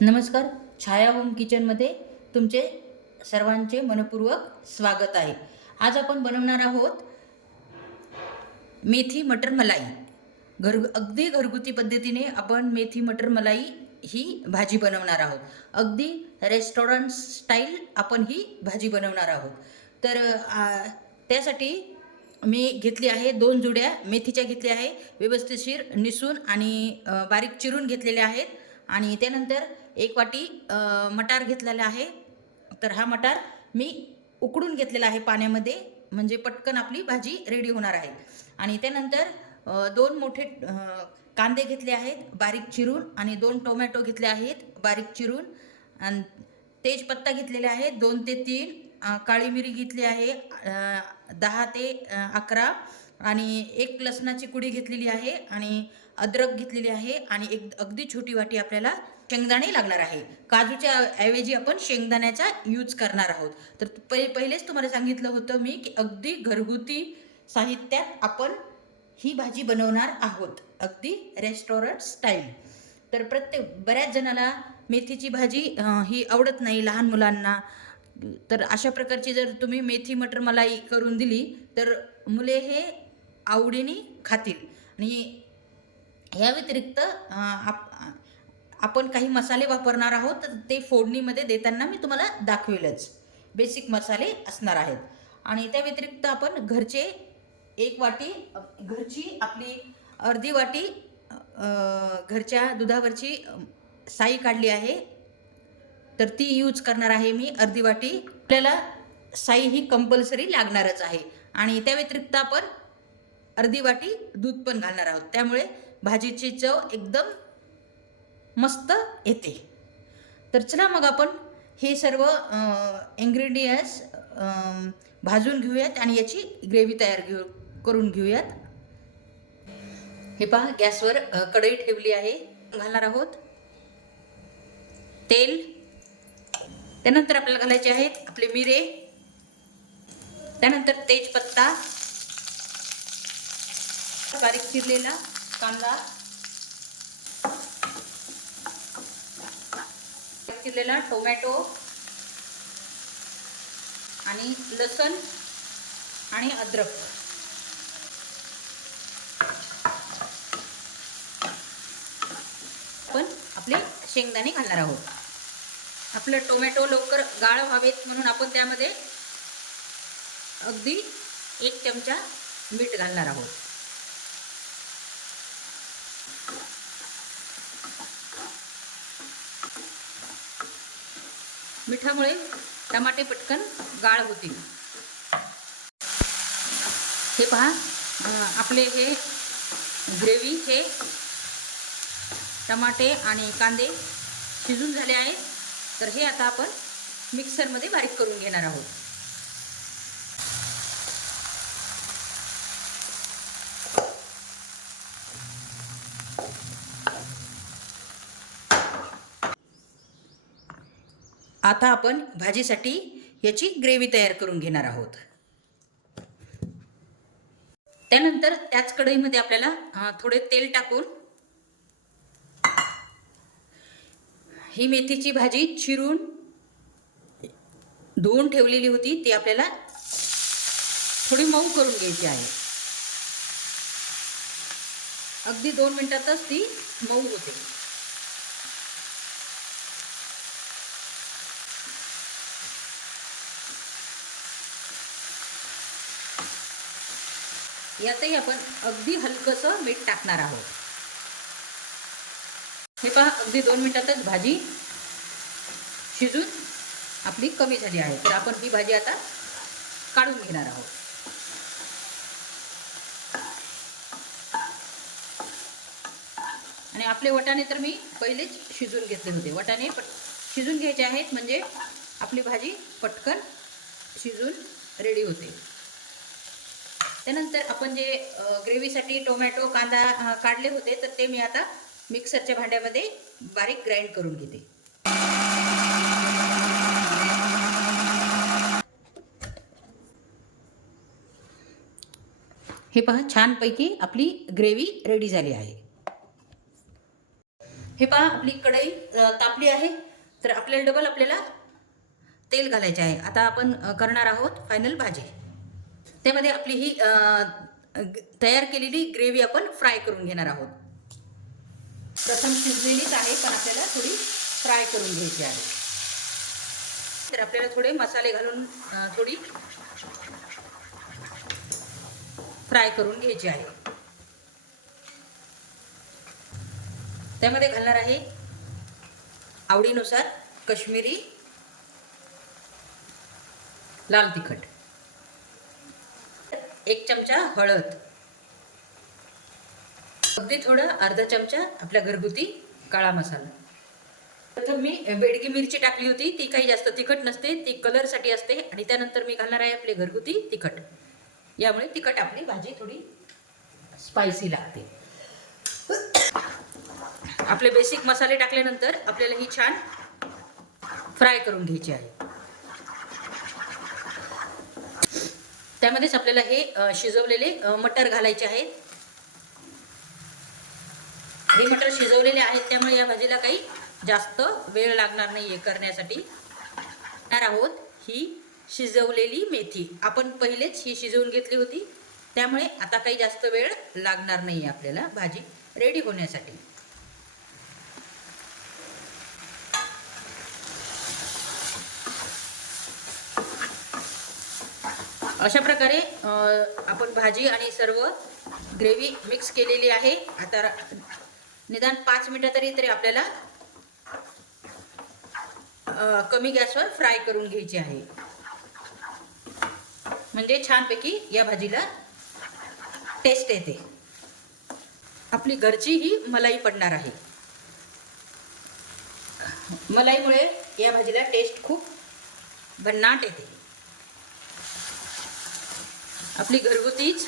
नमस्कार छाया होम किचनमध्ये तुमचे सर्वांचे मनपूर्वक स्वागत आहे. आज आपण बनवणार आहोत मेथी मटर मलाई. घर अगदी घरगुती पद्धतीने आपण मेथी मटर मलाई ही भाजी बनवणार आहोत. अगदी रेस्टॉरंट स्टाईल आपण ही भाजी बनवणार आहोत. तर त्यासाठी मी घेतली आहे दोन जुड्या मेथीच्या घेतल्या आहे. व्यवस्थितशीर निसून आणि बारीक चिरून घेतलेल्या आहेत. आणि त्यानंतर एक वाटी मटार घेतलेला आहे. तर हा मटार मी उकडून घेतलेला आहे पाण्यामध्ये म्हणजे पटकन आपली भाजी रेडी होणार आहे. आणि त्यानंतर दोन मोठे कांदे घेतले आहेत बारीक चिरून आणि दोन टोमॅटो घेतले आहेत बारीक चिरून. आणि तेजपत्ता घेतलेले आहे दोन ते तीन. काळी मिरी घेतली आहे दहा ते अकरा. आणि एक लसणाची कुडी घेतलेली आहे आणि अद्रक घेतलेली आहे आणि एक अगदी छोटी वाटी आपल्याला शेंगदाणे लागणार आहे. काजूच्या ऐवजी आपण शेंगदाण्याचा यूज करणार आहोत. तर पहि पहिलेच तुम्हाला सांगितलं होतं मी की अगदी घरगुती साहित्यात आपण ही भाजी बनवणार आहोत. अगदी रेस्टॉरंट स्टाईल तर प्रत्येक बऱ्याच जणाला मेथीची भाजी ही आवडत नाही लहान मुलांना. तर अशा प्रकारची जर तुम्ही मेथी मटर मलाई करून दिली तर मुले हे आवडीने खातील. आणि या व्यतिरिक्त आप आपण काही मसाले वापरणार आहोत तर ते फोडणीमध्ये देताना मी तुम्हाला दाखवेलच. बेसिक मसाले असणार आहेत. आणि त्या व्यतिरिक्त आपण घरचे एक वाटी घरची आपली अर्धी वाटी घरच्या दुधावरची साई काढली आहे. तर ती यूज करणार आहे मी अर्धी वाटी. आपल्याला साई ही कंपल्सरी लागणारच आहे. आणि त्या व्यतिरिक्त आपण अर्धी वाटी दूध पण घालणार आहोत. त्यामुळे भाजीची चव एकदम मस्त येते. तर चला मग आपण हे सर्व इन्ग्रेडियंट्स भाजून घेऊयात आणि याची ग्रेव्ही तयार घेऊ करून घेऊयात. हे पहा गॅसवर कढई ठेवली आहे. घालणार आहोत. तेल. त्यानंतर आपल्याला घालायचे आहेत आपले मिरे. त्यानंतर तेजपत्ता. बारीक चिरलेला. कांदा. चिरलेला टोमॅटो. आणि लसण आणि अद्रक. आपण आपले शेंगदाणे घालणार आहोत. आपलं टोमॅटो लवकर गाळ व्हावेत म्हणून आपण त्यामध्ये अगदी एक चमचा मीठ घालणार आहोत. मिठामुळे टमाटे पटकन गाळ होतील. हे पहा आपले हे ग्रेव्हीचे टमाटे आणि कांदे शिजून झाले आहेत. तर हे आता आपण मिक्सरमध्ये बारीक करून घेणार आहोत. आता आपण भाजीसाठी याची ग्रेव्ही तयार करून घेणार आहोत. त्यानंतर त्याच कढईमध्ये आपल्याला थोडे तेल टाकून ही मेथीची भाजी चिरून धुवून ठेवलेली होती ती आपल्याला थोडी मऊ करून घ्यायची आहे. अगदी दोन मिनिटातच ती मऊ होते. यातही आपण अगदी हलकंसं मीठ टाकणार आहोत. हे पहा अगदी दोन मिनिटातच भाजी शिजून आपली कमी झाली आहे. तर आपण ही भाजी आता काढून घेणार आहोत. आणि आपले वटाणे तर मी पहिलेच शिजून घेतले होते. वटाणे पट शिजून घ्यायचे आहेत म्हणजे आपली भाजी पटकन शिजून रेडी होते. त्यानंतर आपण जे ग्रेव्हीसाठी टोमॅटो कांदा काढले होते तर ते मी आता मिक्सरच्या भांड्यामध्ये बारीक ग्राइंड करून घेते. हे पहा छानपैकी आपली ग्रेव्ही रेडी झाली आहे. हे पहा आपली कढई तापली आहे. तर आपल्याला डबल आपल्याला तेल घालायचे आहे. आता आपण करणार आहोत फायनल भाजी. त्यामध्ये आपली ही तयार केलेली ग्रेव्ही आपण फ्राय करून घेणार आहोत. प्रथम शिजलेलीच आहे पण आपल्याला थोडी फ्राय करून घ्यायची आहे. तर आपल्याला थोडे मसाले घालून थोडी फ्राय करून घ्यायची आहे. त्यामध्ये घालणार आहे आवडीनुसार कश्मीरी लाल तिखट. एक चमचा हळद. अगदी थोडं अर्धा चमचा आपल्या घरगुती काळा मसाला. प्रथम मी बेडगी मिरची टाकली होती ती काही जास्त तिखट नसते ती कलरसाठी असते आणि त्यानंतर मी घालणार आहे आपले घरगुती तिखट. यामुळे तिखट आपली भाजी थोडी स्पायसी लागते. आपले बेसिक मसाले टाकल्यानंतर आपल्याला ही छान फ्राय करून घ्यायची आहे. त्यामध्येच आपल्याला हे शिजवलेले मटर घालायचे आहेत. हे मटर शिजवलेले आहेत त्यामुळे या भाजीला काही जास्त वेळ लागणार नाही आहे करण्यासाठी. करणार आहोत ही शिजवलेली मेथी. आपण पहिलेच ही शिजवून घेतली होती त्यामुळे आता काही जास्त वेळ लागणार नाही आहे आपल्याला भाजी रेडी होण्यासाठी. अशा प्रकारे आपण भाजी आणि सर्व ग्रेव्ही मिक्स केलेली आहे. आता निदान पाच मिनटं तरी तरी आपल्याला कमी गॅसवर फ्राय करून घ्यायची आहे. म्हणजे छानपैकी या भाजीला टेस्ट येते. आपली घरची ही मलाई पडणार आहे. मलाईमुळे या भाजीला टेस्ट खूप भन्नाट येते. आपली घरगुतीच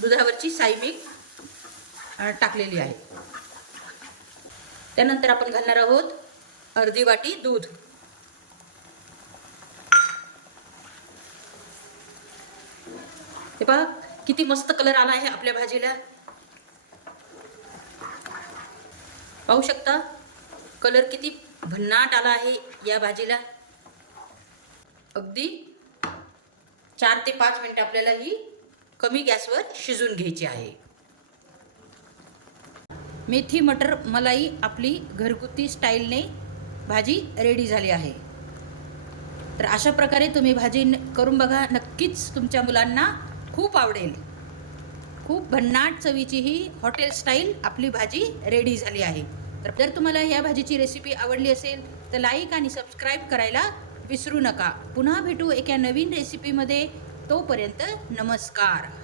दुधावरची साईमिक टाकलेली आहे. त्यानंतर आपण घालणार आहोत अर्धी वाटी दूध. हे पहा किती मस्त कलर आला आहे आपल्या भाजीला. पाहू शकता कलर किती भन्नाट आला आहे या भाजीला. अगदी चार ते पाच मिनटं आपल्याला ही कमी गॅसवर शिजून घ्यायची आहे. मेथी मटर मलाई आपली घरगुती स्टाईलने भाजी रेडी झाली आहे. तर अशा प्रकारे तुम्ही भाजी करून बघा नक्कीच तुमच्या मुलांना खूप आवडेल. खूप भन्नाट चवीची ही हॉटेल स्टाईल आपली भाजी रेडी झाली आहे. तर जर तुम्हाला या भाजीची रेसिपी आवडली असेल तर लाईक आणि सबस्क्राईब करायला विसरू नका. पुन्हा भेटू एका नवीन रेसिपीमध्ये तोपर्यंत नमस्कार.